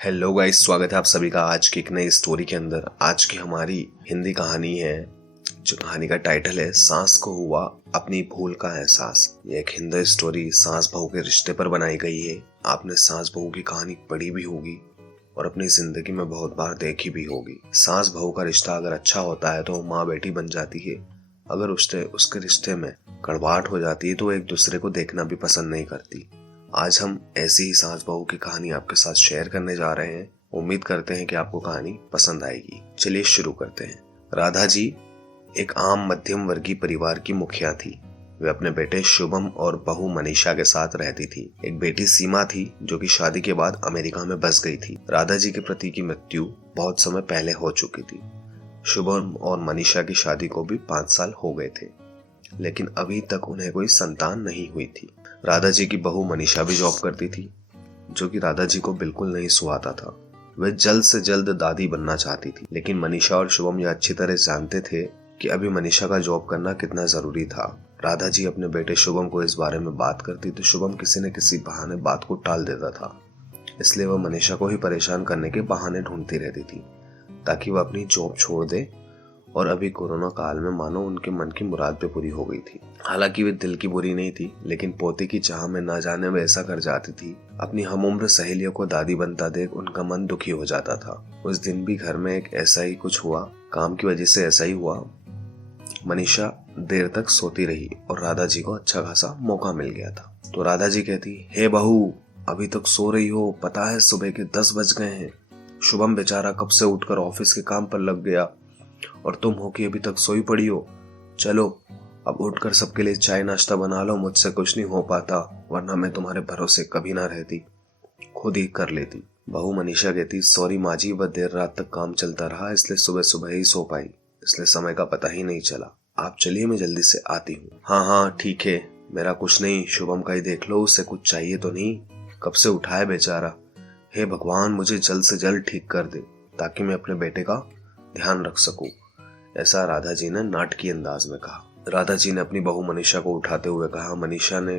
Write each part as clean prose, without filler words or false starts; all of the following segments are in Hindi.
हेलो गाइस, स्वागत है आप सभी का आज की एक नई स्टोरी के अंदर। आज की हमारी हिंदी कहानी है, जो कहानी का टाइटल है सास को हुआ अपनी भूल का एहसास। ये एक हिंदी स्टोरी सास बहू के रिश्ते पर बनाई गई है। आपने सास बहू की कहानी पढ़ी भी होगी और अपनी जिंदगी में बहुत बार देखी भी होगी। सास बहू का रिश्ता अगर अच्छा होता है तो माँ बेटी बन जाती है। अगर उसके रिश्ते में कड़वाहट हो जाती है तो एक दूसरे को देखना भी पसंद नहीं करती। आज हम ऐसी ही सास बहू की कहानी आपके साथ शेयर करने जा रहे हैं। उम्मीद करते हैं कि आपको कहानी पसंद आएगी। चलिए शुरू करते हैं। राधा जी एक आम मध्यम वर्गीय परिवार की मुखिया थी। वे अपने बेटे शुभम और बहू मनीषा के साथ रहती थी। एक बेटी सीमा थी जो कि शादी के बाद अमेरिका में बस गई थी। राधा जी के पति की मृत्यु बहुत समय पहले हो चुकी थी। शुभम और मनीषा की शादी को भी 5 साल हो गए थे, लेकिन अभी तक उन्हें कोई संतान नहीं हुई थी। राधा जी की बहू मनीषा भी जॉब करती थी, जो कि राधा जी को बिल्कुल नहीं सुहाता था। वे जल्द से जल्द दादी बनना चाहती थी, लेकिन मनीषा और शुभम यह अच्छी तरह जानते थे कि अभी मनीषा का जॉब करना कितना जरूरी था। राधा जी अपने बेटे शुभम को इस बारे में बात करती तो शुभम किसी न किसी बहाने बात को टाल देता था। इसलिए वह मनीषा को ही परेशान करने के बहाने ढूंढती रहती थी ताकि वह अपनी जॉब छोड़ दे। और अभी कोरोना काल में मानो उनके मन की मुराद पे पूरी हो गई थी। हालांकि वे दिल की बुरी नहीं थी, लेकिन पोते की चाह में ना जाने वे ऐसा कर जाती थी। अपनी हमउम्र सहेलियों को दादी बनता देख उनका मन दुखी हो जाता था। उस दिन भी घर में एक ऐसा ही कुछ हुआ। काम की वजह से ऐसा ही हुआ। मनीषा देर तक सोती रही और राधा जी को अच्छा खासा मौका मिल गया था। तो राधा जी कहती, हे बहू, अभी तक सो रही हो? पता है सुबह के 10 बज गए हैं। शुभम बेचारा कब से उठकर ऑफिस के काम पर लग गया और तुम हो कि अभी तक सोई पड़ी हो। चलो अब उठकर सबके लिए चाय नाश्ता बना लो। मुझसे कुछ नहीं हो पाता, वरना मैं तुम्हारे भरोसे कभी ना रहती, खुद ही कर लेती। बहू मनीषा कहती, सॉरी माँ जी, वह देर रात तक काम चलता रहा, इसलिए सुबह सुबह ही सो पाई, इसलिए समय का पता ही नहीं चला। आप चलिए, मैं जल्दी से आती हूँ। हाँ हाँ ठीक है, मेरा कुछ नहीं, शुभम का ही देख लो, उसे कुछ चाहिए तो नहीं? कब से उठा है बेचारा। हे भगवान, मुझे जल्द से जल्द ठीक कर दे ताकि मैं अपने बेटे का ध्यान रख सकूं। ऐसा राधा जी ने नाटकीय अंदाज में कहा। राधा जी ने अपनी बहू मनीषा को उठाते हुए कहा। मनीषा ने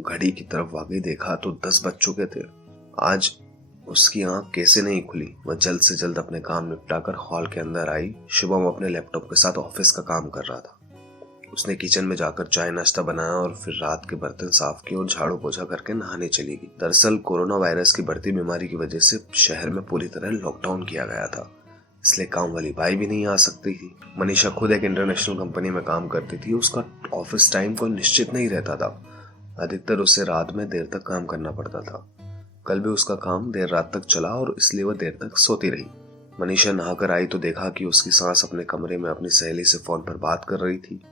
घड़ी की तरफ वाकई देखा तो 10 बज चुके थे। आज उसकी आंख कैसे नहीं खुली। वह जल्द से जल्द अपने काम निपटाकर हॉल के अंदर आई। शुभम अपने लैपटॉप के साथ ऑफिस का काम कर रहा था। उसने किचन में जाकर चाय नाश्ता बनाया और फिर रात के बर्तन साफ किए और झाड़ू पोछा करके नहाने चली गई। दरअसल कोरोना वायरस की बढ़ती बीमारी की वजह से शहर में पूरी तरह लॉकडाउन किया गया था, इसलिए काम वाली बाई भी नहीं आ सकती थी। मनीषा खुद एक इंटरनेशनल कंपनी में काम करती थी। उसका ऑफिस टाइम कोई निश्चित नहीं रहता था। अधिकतर उसे रात में देर तक काम करना पड़ता था। कल भी उसका काम देर रात तक चला और इसलिए वह देर तक सोती रही। मनीषा नहाकर आई तो देखा कि उसकी सास अपने कमरे में अपनी सहेली से फोन पर बात कर रही थी।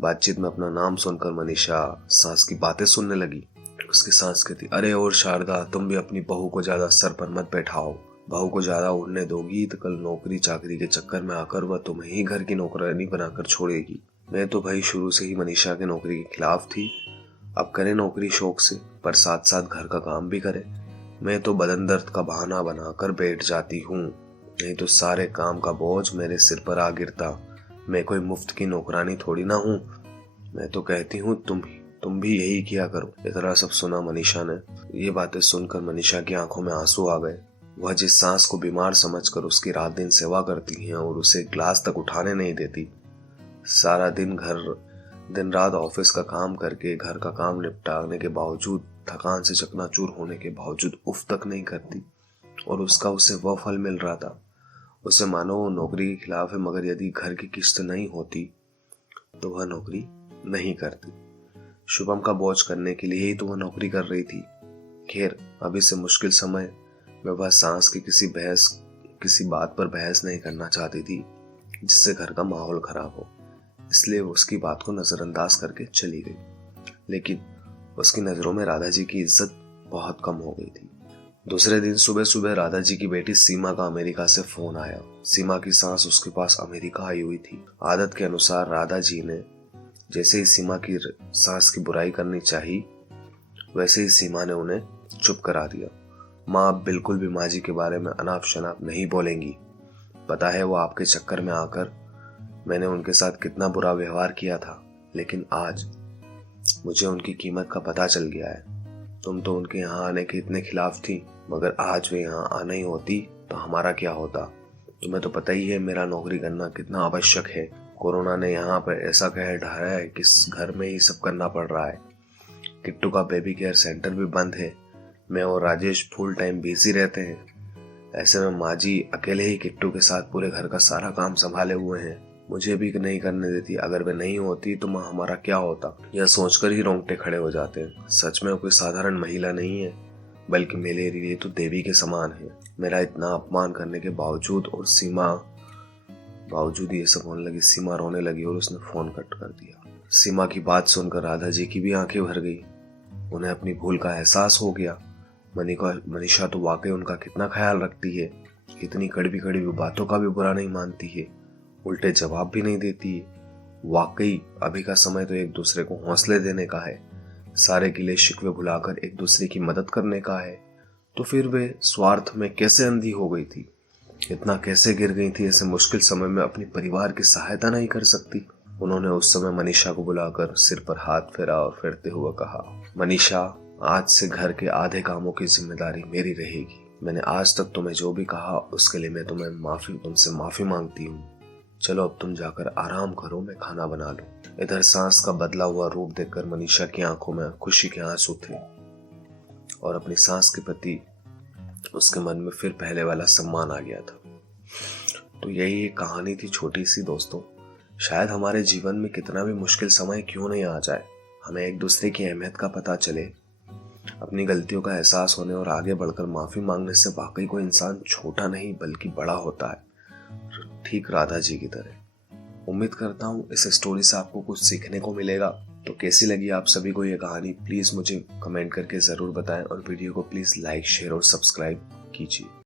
बातचीत में अपना नाम सुनकर मनीषा सास की बातें सुनने लगी। उसकी सास कहती, अरे और शारदा, तुम भी अपनी बहू को ज्यादा सर पर मत बैठाओ। बहू को ज्यादा उड़ने दोगी तो कल नौकरी चाकरी के चक्कर में आकर वह तुम्हें ही घर की नौकरानी बनाकर छोड़ेगी। मैं तो भाई शुरू से ही मनीषा के नौकरी के खिलाफ थी। अब करे नौकरी शौक से, पर साथ साथ घर का काम भी करे। मैं तो बदन दर्द का बहाना बनाकर बैठ जाती हूँ, नहीं तो सारे काम का बोझ मेरे सिर पर आ गिरता। मैं कोई मुफ्त की नौकरानी थोड़ी ना हूँ। मैं तो कहती हूँ तुम भी यही किया करो। इतना सब सुना मनीषा ने। ये बातें सुनकर मनीषा की आंखों में आंसू आ गए। वह जिस सास को बीमार समझकर उसकी रात दिन सेवा करती हैं और उसे ग्लास तक उठाने नहीं देती, सारा दिन रात ऑफिस का काम करके घर का काम निपटाने के बावजूद, थकान से चकनाचूर होने के बावजूद उफ तक नहीं करती, और उसका उसे वह फल मिल रहा था। उसे मानो वो नौकरी के खिलाफ है, मगर यदि घर की किस्त नहीं होती तो वह नौकरी नहीं करती। शुभम का बोझ करने के लिए ही तो वह नौकरी कर रही थी। खैर, अभी से मुश्किल समय में वह सास की किसी बात पर बहस नहीं करना चाहती थी जिससे घर का माहौल खराब हो, इसलिए उसकी बात को नजरअंदाज करके चली गई। लेकिन उसकी नजरों में राधा जी की इज्जत बहुत कम हो गई थी। दूसरे दिन सुबह सुबह राधा जी की बेटी सीमा का अमेरिका से फोन आया। सीमा की सास उसके पास अमेरिका आई हुई थी। आदत के अनुसार राधा जी ने जैसे ही सीमा की सास की बुराई करनी चाहिए, वैसे ही सीमा ने उन्हें चुप करा दिया। माँ अब बिल्कुल भी माँ जी के बारे में अनाप शनाप नहीं बोलेंगी। पता है वो आपके चक्कर में आकर मैंने उनके साथ कितना बुरा व्यवहार किया था, लेकिन आज मुझे उनकी कीमत का पता चल गया है। तुम तो उनके यहाँ आने के इतने खिलाफ थी, मगर आज वे यहाँ आ नहीं होती तो हमारा क्या होता। तुम्हें तो पता ही है मेरा नौकरी करना कितना आवश्यक है। कोरोना ने यहाँ पर ऐसा कहर ढाया है कि घर में ही सब करना पड़ रहा है। किट्टू का बेबी केयर सेंटर भी बंद है। मैं और राजेश फुल टाइम बिजी रहते हैं। ऐसे में माँ जी अकेले ही किट्टू के साथ पूरे घर का सारा काम संभाले हुए हैं। मुझे भी नहीं करने देती। अगर वे नहीं होती तो माँ हमारा क्या होता, यह सोचकर ही रोंगटे खड़े हो जाते हैं। सच में वो कोई साधारण महिला नहीं है, बल्कि मेरे लिए तो देवी के समान है। मेरा इतना अपमान करने के बावजूद ये सब होने लगी। सीमा रोने लगी और उसने फोन कट कर दिया। सीमा की बात सुनकर राधा जी की भी आंखें भर गई। उन्हें अपनी भूल का एहसास हो गया। मनीषा तो वाकई उनका कितना ख्याल रखती है। इतनी कड़वी कड़वी बातों का भी बुरा नहीं मानती है, उल्टे जवाब भी नहीं देती है। वाकई अभी का समय तो एक दूसरे को हौसले देने का है, सारे गिले शिकवे भुलाकर एक दूसरे की मदद करने का है। तो फिर वे स्वार्थ में कैसे अंधी हो गई थी, इतना कैसे गिर गई थी। ऐसे मुश्किल समय में अपने परिवार की सहायता नहीं कर सकती। उन्होंने उस समय मनीषा को बुलाकर सिर पर हाथ फेरा और फेरते हुए कहा, मनीषा, आज से घर के आधे कामों की जिम्मेदारी मेरी रहेगी। मैंने आज तक तुम्हें जो भी कहा उसके लिए मैं तुमसे माफी मांगती हूँ। चलो अब तुम जाकर आराम करो, मैं खाना बना लूं। इधर सांस का बदला हुआ रूप देखकर मनीषा की आंखों में खुशी के आंसू थे और अपनी सांस के प्रति उसके मन में फिर पहले वाला सम्मान आ गया था। तो यही एक कहानी थी छोटी सी दोस्तों। शायद हमारे जीवन में कितना भी मुश्किल समय क्यों नहीं आ जाए, हमें एक दूसरे की अहमियत का पता चले, अपनी गलतियों का एहसास होने और आगे बढ़कर माफी मांगने से वाकई कोई इंसान छोटा नहीं बल्कि बड़ा होता है, ठीक राधा जी की तरह। उम्मीद करता हूँ इस स्टोरी से आपको कुछ सीखने को मिलेगा। तो कैसी लगी आप सभी को ये कहानी, प्लीज मुझे कमेंट करके जरूर बताएं और वीडियो को प्लीज लाइक, शेयर और सब्सक्राइब कीजिए।